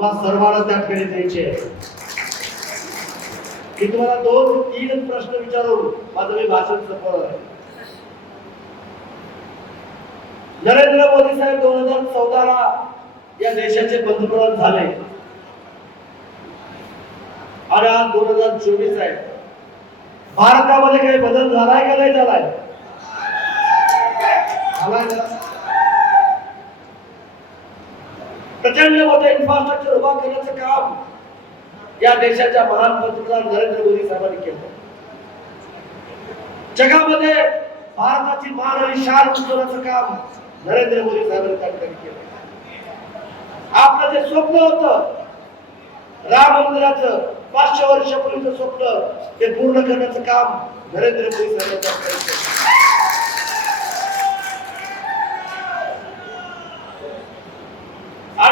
तुम्हा सर्वांना त्या ठिकाणी द्यायचे आहे. मी तुम्हाला दोन तीन प्रश्न विचारून माझं मी भाषण संपवणार आहे. नरेंद्र मोदी साहेब दोन हजार चौदा ला या देशाचे पंतप्रधान झाले. आणि आज दोन हजार चोवीस आहे. भारतामध्ये काही बदल झालाय का नाही झालाय? झालाय का? प्रचंड मोठं इन्फ्रास्ट्रक्चर उभा करण्याचं काम या देशाच्या महान पंतप्रधान नरेंद्र मोदी साहेबांनी केलं. जगामध्ये भारताची मान आणि शान उंचवण्याचं काम नरेंद्र मोदी साहेबांनी त्या ठिकाणी केलं. आपलं जे स्वप्न होत राम मंदिराचं पाचशे वर्षापूर्वीचं स्वप्न ते पूर्ण करण्याचं काम नरेंद्र मोदी साहेबांनी केलं.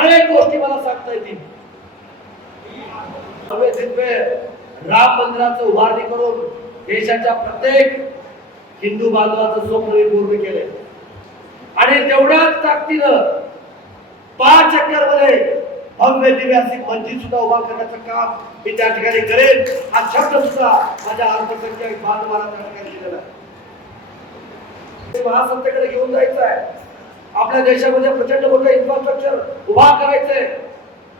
अनेक गोष्टी मला सांगता येतील. राम मंदिराचं उभारणी करून देशाच्या प्रत्येक हिंदू बांधवाचं स्वप्न पूर्ण केलंय. आणि तेवढ्याच ताकदीनं पाच एकरमध्ये भव्य दिव्यासी मंदिर सुद्धा उभा करण्याचं काम मी त्या ठिकाणी करेन. हा शब्द सुद्धा माझ्या अल्पसंख्याक बांधवाला त्या ठिकाणी दिलेला आहे महासत्तेकडे घेऊन जायचं आहे. आपल्या देशामध्ये प्रचंड मोठं इन्फ्रास्ट्रक्चर उभा करायचंय.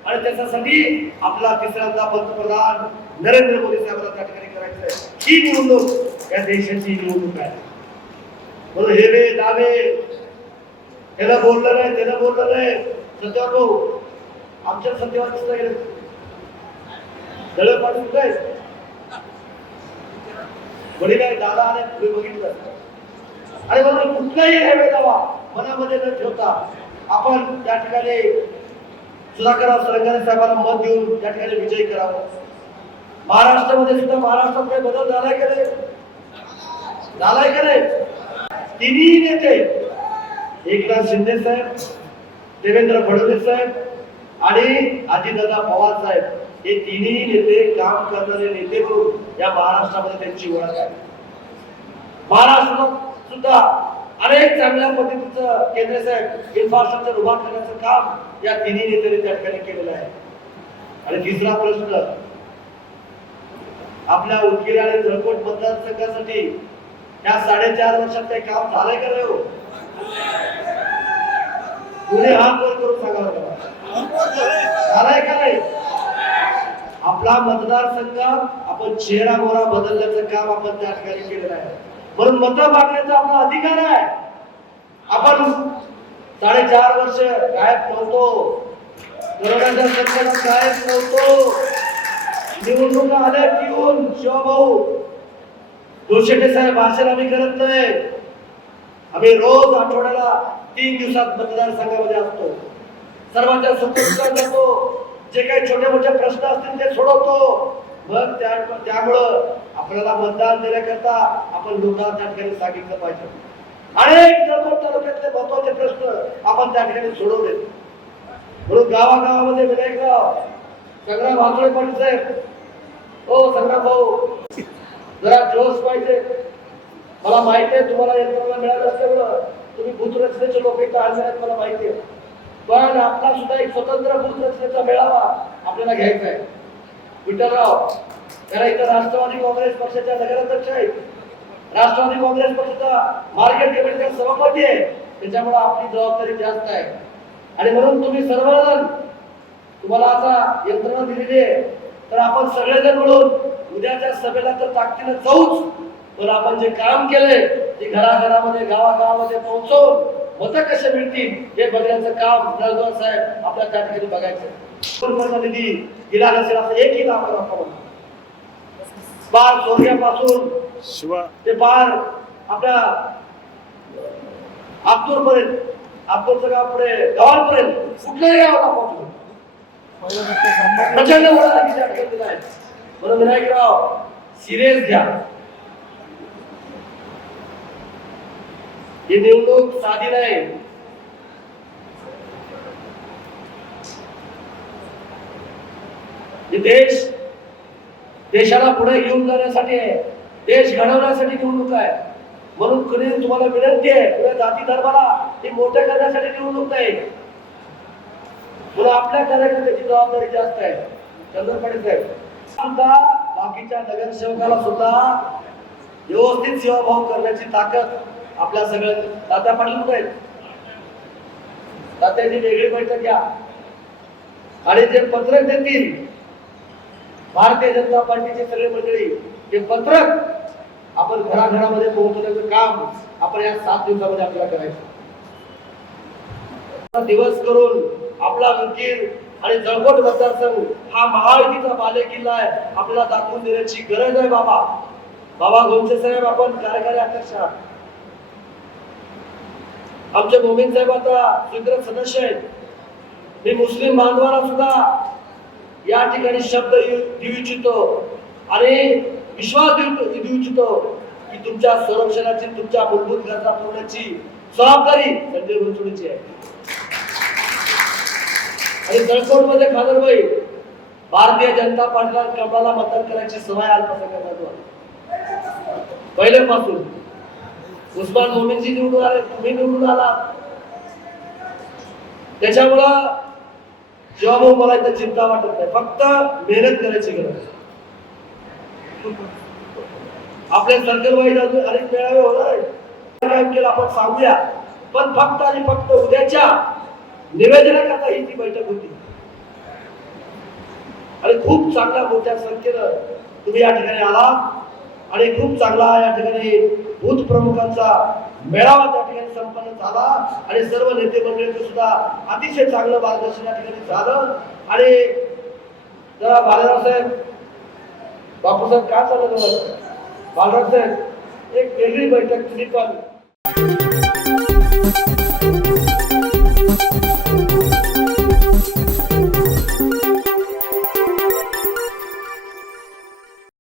आणि त्याच्यासाठी आपला तिसऱ्यांदा पंतप्रधान नरेंद्र मोदी साहेबांना त्या ठिकाणी करायचंय. ही निवडणूक या देशाची निवडणूक आहे. म्हणून हेवे दावे त्याला बोललं नाही त्याला बोललं नाही. सत्यावर भाऊ आमच्या सत्यावर सुद्धा गेलं दळप पाटील कुठे आहेत? वडील आहे दादा आले तुम्ही बघितलं. आणि म्हणून कुठलाही हेवे दावा मनामध्ये न ठेवता आपण त्या ठिकाणी सुधाकरराव सरंगारे साहेबांना मत देऊन त्या ठिकाणी विजय करावा. महाराष्ट्रामध्ये सुद्धा महाराष्ट्रात काही बदल झालाय का नाही? झालाय का नाही? तिन्ही नेते एकनाथ शिंदे साहेब देवेंद्र फडणवीस साहेब आणि अजितदादा पवार साहेब हे तिन्ही नेते काम करणारे नेते म्हणून या महाराष्ट्रामध्ये त्यांची ओळख आहे. महाराष्ट्रात सुद्धा अनेक चांगल्या पद्धतीचं केंद्र साहेब इन्फ्रास्ट्रक्चर उभा करण्याचं काम या तिन्ही नेत्यांनी त्या ठिकाणी केलेलं आहे. आणि तिसरा प्रश्न आपल्या उदगीर आणि जळकोट मतदारसंघासाठी या साडेचार वर्षात काही काम झालंय का नाही हो? पुढे हा वर करून सांगा बरं मला. का नाही? आपला मतदारसंघ आपण चेहरा मोहरा बदलण्याचं काम आपण त्या ठिकाणी केलेलं आहे. म्हणून मत मागण्याचा आपला अधिकार आहे. आपण साडेचार वर्ष गायब नव्हतो. कोरोनाच्या संकटात गायब नव्हतो. निवडणुका आल्या येऊन शिवभाऊ. दोषेटे साहेब भाषण आम्ही करत नाही. आम्ही रोज आठवड्याला तीन दिवसात मतदारसंघामध्ये असतो. सर्वांच्या सुखदुःखात जातो. जे काही छोटे मोठे प्रश्न असतील ते सोडवतो. मग त्या त्यामुळं आपल्याला मतदान देण्याकरता आपण लोकांना त्या ठिकाणी सांगितलं पाहिजे. अनेक जळकोट तालुक्यातले महत्त्वाचे प्रश्न आपण त्या ठिकाणी सोडवले. म्हणून गावागावामध्ये विनायकराव संग्राम भातोळे पाटील साहेब हो संग्राम भाऊ जरा जोश पाहिजे. मला माहिती आहे तुम्हाला यंत्रणा मिळालं असल्यामुळं तुम्ही भूतरचनेचे लोक इथं आले आहेत मला माहिती आहे. पण आपला सुद्धा एक स्वतंत्र भूतरचनेचा मेळावा आपल्याला घ्यायचा आहे. विठ्ठलराव त्याला इथं राष्ट्रवादी काँग्रेस पक्षाच्या नगराध्यक्ष आहेत? राष्ट्रवादी काँग्रेस पक्षाचा मार्केट कमिटीचा म्हणजे सभापती आहे. त्याच्यामुळे आपली जबाबदारी जास्त आहे. आणि म्हणून तुम्ही सर्वजण तुम्हाला आता यंत्रणा दिलेली आहे तर आपण सगळेजण मिळून उद्याच्या सभेला तर ताकदीनं जाऊच. पण आपण जे काम केलंय ते घराघरामध्ये गावागावामध्ये पोहोचवून मतं कसे मिळतील हे बघण्याचं काम नळदोर साहेब आपल्या त्या ठिकाणी बघायचं निधी दिला नसेल असं एकही करा शिवा. ते पार आपल्या आतूर पर्यंत आतूरचं गाव पुढे गावांपर्यंत कुठल्याही गावाला पोहोचलो प्रचंड मोठा आहे. म्हणून विनायकराव सिरियस घ्या. ही निवडणूक साधी नाही. देश देशाला पुढे घेऊन जाण्यासाठी आहे. देश घडवण्यासाठी निवडणूक आहे. म्हणून कधी तुम्हाला विनंती आहे पुढे जाती धर्माला हे मोठे करण्यासाठी निवडणूक नाही. पुन्हा आपल्या कार्यकर्त्याची जबाबदारी जास्त आहे. चंद्रपाडे साहेब सुद्धा बाकीच्या नगरसेवकाला सुद्धा व्यवस्थित सेवाभाव करण्याची ताकद आपल्या सगळ्या तात्या पाटील कुठे आहेत तात्याची वेगळी बैठक घ्या. आणि जे पत्रक देतील भारतीय जनता पार्टीचे सगळे मंडळी हे पत्रक आपण घराघरामध्ये पोहोचवण्याचं काम आपण या सात दिवसामध्ये आपल्याला करायचं. दिवस करून आपला मंदिर आणि जळकोट मतदारसंघ हा महायुतीचा बालेकिल्ला आहे. आपल्याला दाखवून देण्याची गरज आहे बाबा. बाबा गोमसे साहेब आपण कार्यकारी अध्यक्ष आहात. आमचे मोमीन साहेब आता स्वीकृत सदस्य आहेत. मी मुस्लिम बांधवांना सुद्धा या ठिकाणी शब्द देऊ इच्छितो आणि विश्वास देऊ देऊ इच्छितो की तुमच्या संरक्षणाची तुमच्या मूलभूत गरजा पूर्णची जबाबदारी संजय बनसोडीची आहे. आणि जळकोटमध्ये खादरबाई भारतीय जनता पार्टीला कमळाला मतदान करायची सवय अल्पसंख्याक पहिल्यापासून. उस्मान मोमीनजी निवडून आले तुम्ही निवडून आला. त्याच्यामुळं जॉब भाऊ मला इथं चिंता वाटत नाही. फक्त मेहनत करायची गरज आपल्या सर्कल वाईज अजून अनेक मेळावे होणार आहेत. काय केलं आपण सांगूया. पण फक्त आणि फक्त उद्याच्या निवेदनाकरता ही ती बैठक होती. आणि खूप चांगल्या मोठ्या संख्येनं तुम्ही या ठिकाणी आला आणि खूप चांगला या ठिकाणी बूथ प्रमुखांचा मेळावा त्या ठिकाणी संपन्न झाला आणि सर्व नेते मंडळींचं सुद्धा अतिशय चांगलं मार्गदर्शन या ठिकाणी झालं. आणि जरा बालराव साहेब बापूसाहेब काय चाललं बालराव साहेब एक वेगळी बैठक तुम्ही पण